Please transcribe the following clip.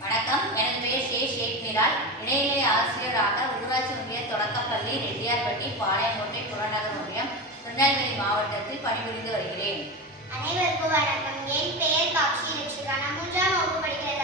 வணக்கம். எனது பெயர் ஷேக் நிரால். இடைநிலை ஆசிரியராக ஊராட்சி ஒன்றிய தொடக்கப்பள்ளி ரெட்டியார்பட்டி, பாளையங்கோட்டை, புறநகர் ஒன்றியம், திருநெல்வேலி மாவட்டத்தில் பணிபுரிந்து வருகிறேன். அனைவருக்கும் வணக்கம். என் பெயர் காட்சி லட்சுகா. நான் 3ஆம் வகுப்பு படிக்கிறேன்.